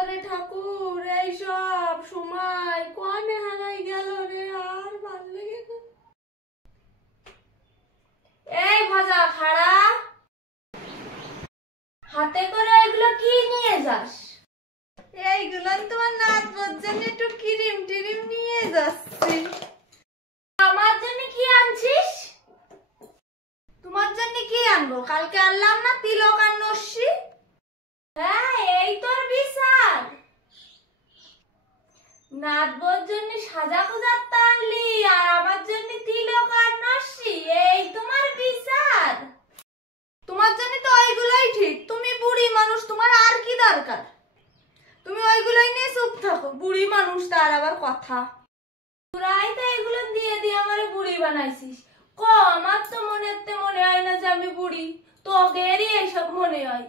আরে ঠাকুর, এই সব সময় কোনে হারাই গেল রে, আর ভাল লাগে না। এই ভাজা খাড়া, হাতে করে এগুলো কি নিয়ে যাস? এইগুলো তোমার নাচবার জন্য একটু ক্রিম টিরিম নিয়ে যাচ্ছি। আমার জন্য কি আনছিস? তোমার জন্য কি আনবো? কালকে আনলাম না তিলক আর নস্যি। হ্যাঁ, এই তোর বিচার? নাচবার জন্য সাজা গুজার আনলি আর আমার জন্য তিলক আর নস্যি, এই তোমার বিচার? তোমার জন্য তো ওইগুলোই ঠিক। তুমি বুড়ি মানুষ, তোমার আর কি দরকার? তুমি ওইগুলোই নিয়ে চুপ থাকো। বুড়ি মানুষ, তার আবার কথা। তোরাই তো এগুলো দিয়ে দিয়ে আমারে বুড়ি বানাইছিস। আমার তো মনে হয় না যে আমি বুড়ি, তোদেরই এইসব মনে হয়।